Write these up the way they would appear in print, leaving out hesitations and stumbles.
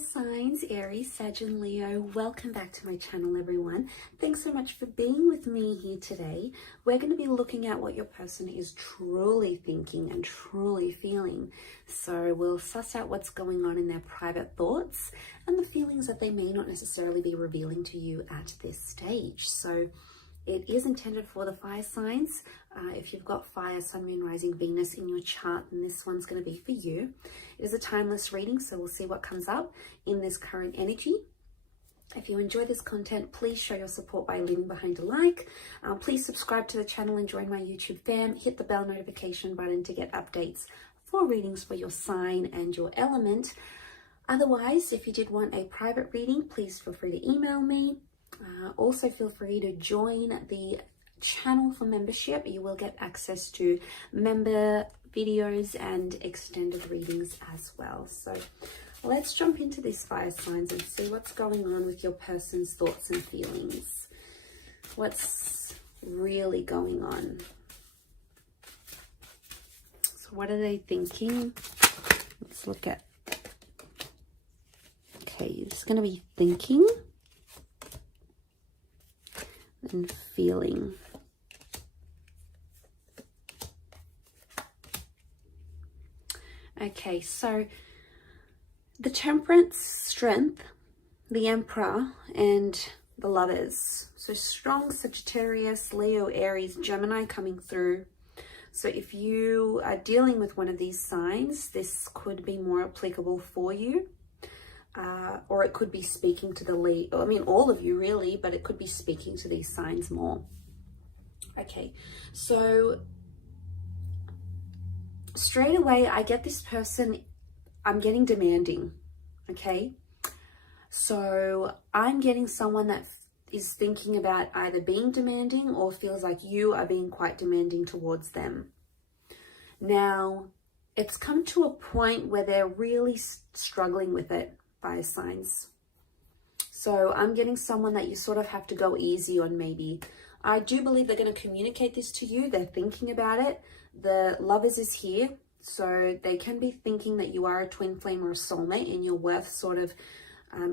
signs, Aries, Sag and Leo. Welcome back to my channel, everyone. Thanks so much for being with me here today. We're going to be looking at what your person is truly thinking and truly feeling. So we'll suss out what's going on in their private thoughts and the feelings that they may not necessarily be revealing to you at this stage. So it is intended for the fire signs. If you've got fire, sun, moon, rising, Venus in your chart, then this one's going to be for you. It is a timeless reading, so we'll see what comes up in this current energy. If you enjoy this content, please show your support by leaving behind a like. Please subscribe to the channel and join my YouTube fam. Hit the bell notification button to get updates for readings for your sign and your element. Otherwise, if you did want a private reading, please feel free to email me. Also feel free to join the channel for membership. You will get access to member videos and extended readings as well. So let's jump into these fire signs and see what's going on with your person's thoughts and feelings. What's really going on? So what are they thinking? Let's look at, okay, it's going to be thinking and feeling. Okay, so the Temperance, Strength, the Emperor, and the Lovers. So strong Sagittarius, Leo, Aries, Gemini coming through. So if you are dealing with one of these signs, this could be more applicable for you. Or it could be speaking to the lead, I mean, all of you really, but it could be speaking to these signs more. Okay, so straight away, I get this person, I'm getting demanding, okay? So I'm getting someone that is thinking about either being demanding or feels like you are being quite demanding towards them. Now, it's come to a point where they're really struggling with it. Fire signs. So I'm getting someone that you sort of have to go easy on maybe. I do believe they're going to communicate this to you. They're thinking about it. The Lovers is here. So they can be thinking that you are a twin flame or a soulmate and you're worth sort of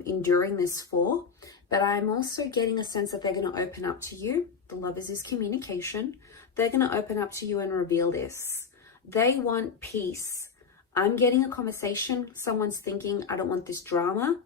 enduring this for. But I'm also getting a sense that they're going to open up to you. The Lovers is communication. They're going to open up to you and reveal this. They want peace. I'm getting a conversation. Someone's thinking, I don't want this drama.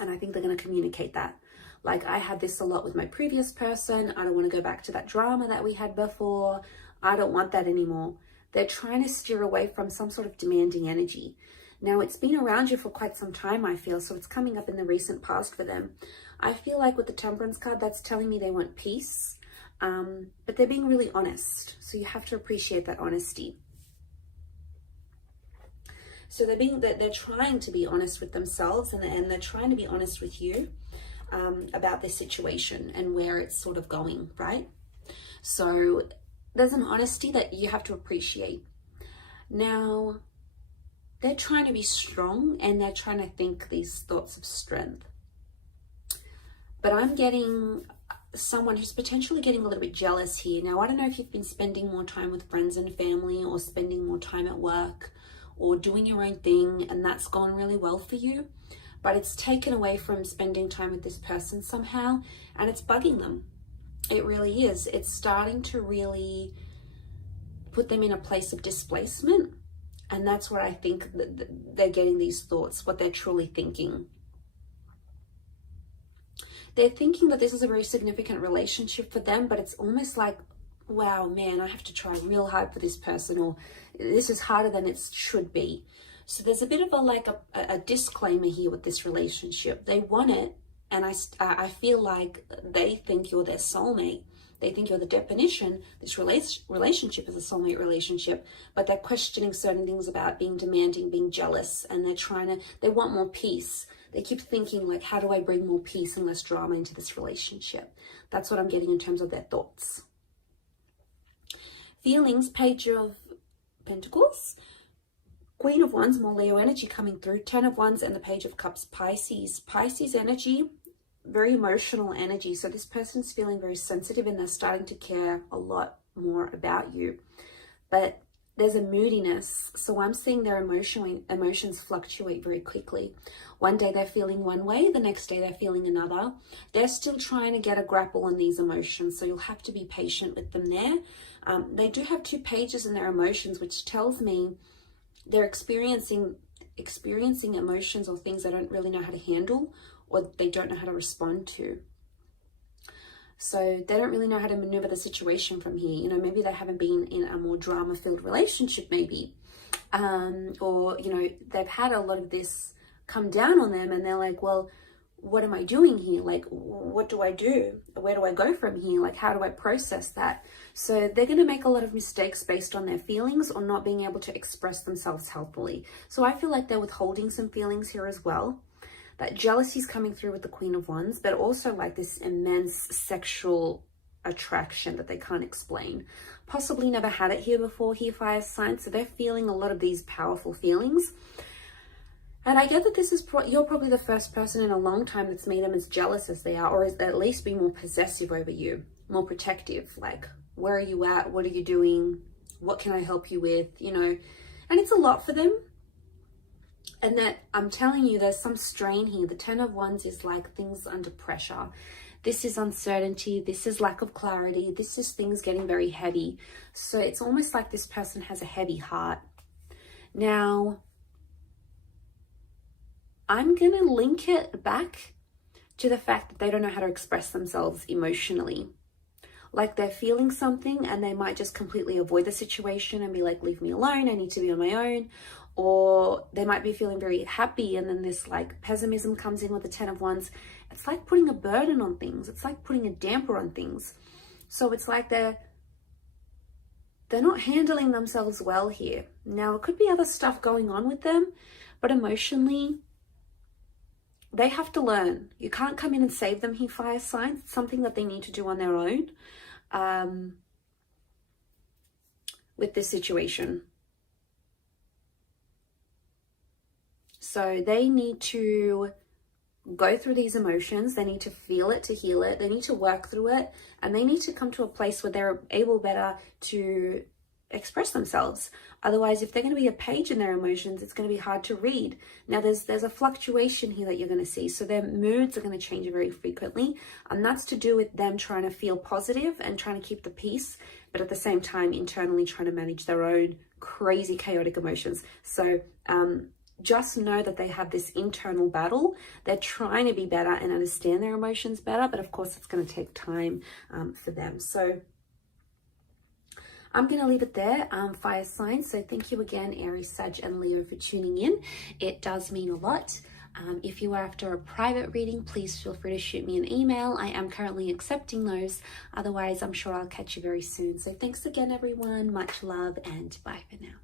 And I think they're going to communicate that. Like, I had this a lot with my previous person. I don't want to go back to that drama that we had before. I don't want that anymore. They're trying to steer away from some sort of demanding energy. Now, it's been around you for quite some time, I feel. So it's coming up in the recent past for them. I feel like with the Temperance card, that's telling me they want peace. But they're being really honest. So you have to appreciate that honesty. So they're trying to be honest with themselves and they're trying to be honest with you about this situation and where it's sort of going, right? So there's an honesty that you have to appreciate. Now, they're trying to be strong and they're trying to think these thoughts of strength. But I'm getting someone who's potentially getting a little bit jealous here. Now, I don't know if you've been spending more time with friends and family or spending more time at work or doing your own thing, and that's gone really well for you, but it's taken away from spending time with this person somehow, and it's bugging them. It really is. It's starting to really put them in a place of displacement, and that's what I think that they're getting these thoughts, what they're truly thinking. They're thinking that this is a very significant relationship for them, but it's almost like, wow, man, I have to try real hard for this person, or this is harder than it should be. So there's a bit of a disclaimer here with this relationship. They want it, and I feel like they think you're their soulmate. They think you're the definition. This relationship is a soulmate relationship, but they're questioning certain things about being demanding, being jealous, and they want more peace. They keep thinking like, how do I bring more peace and less drama into this relationship? That's what I'm getting in terms of their thoughts. Feelings, Page of Pentacles, Queen of Wands, more Leo energy coming through, 10 of Wands, and the Page of Cups, Pisces. Pisces energy, very emotional energy. So this person's feeling very sensitive and they're starting to care a lot more about you. But there's a moodiness. So I'm seeing their emotions fluctuate very quickly. One day they're feeling one way, the next day they're feeling another. They're still trying to get a grapple on these emotions, so you'll have to be patient with them there. They do have 2 pages in their emotions, which tells me they're experiencing emotions or things they don't really know how to handle, or they don't know how to respond to. So they don't really know how to maneuver the situation from here. You know, maybe they haven't been in a more drama-filled relationship, maybe. Or, you know, they've had a lot of this come down on them and they're like, well, what am I doing here? Like, what do I do? Where do I go from here? Like, how do I process that? So they're going to make a lot of mistakes based on their feelings or not being able to express themselves healthily. So I feel like they're withholding some feelings here as well. That jealousy is coming through with the Queen of Wands, but also like this immense sexual attraction that they can't explain. Possibly never had it here before, here, fire signs. So they're feeling a lot of these powerful feelings. And I get that this is you're probably the first person in a long time that's made them as jealous as they are, or at least be more possessive over you, more protective. Like, where are you at? What are you doing? What can I help you with? You know, and it's a lot for them. And that, I'm telling you, there's some strain here. The 10 of Wands is like things under pressure. This is uncertainty. This is lack of clarity. This is things getting very heavy. So it's almost like this person has a heavy heart. Now, I'm going to link it back to the fact that they don't know how to express themselves emotionally. Like they're feeling something and they might just completely avoid the situation and be like, leave me alone. I need to be on my own. Or they might be feeling very happy and then this like pessimism comes in with the 10 of Wands. It's like putting a burden on things. It's like putting a damper on things. So it's like they're not handling themselves well here. Now, it could be other stuff going on with them, but emotionally, they have to learn. You can't come in and save them here, fire signs. It's something that they need to do on their own with this situation. So they need to go through these emotions. They need to feel it to heal it. They need to work through it. And they need to come to a place where they're able better to express themselves. Otherwise, if they're going to be a page in their emotions, it's going to be hard to read. Now, there's a fluctuation here that you're going to see. So their moods are going to change very frequently. And that's to do with them trying to feel positive and trying to keep the peace, but at the same time, internally trying to manage their own crazy, chaotic emotions. So, just know that they have this internal battle. They're trying to be better and understand their emotions better, but of course it's going to take time for them. So I'm going to leave it there, fire signs. So thank you again, Aries, Sag, and Leo, for tuning in. It does mean a lot. If you are after a private reading, please feel free to shoot me an email. I am currently accepting those. Otherwise, I'm sure I'll catch you very soon. So thanks again, everyone. Much love and bye for now.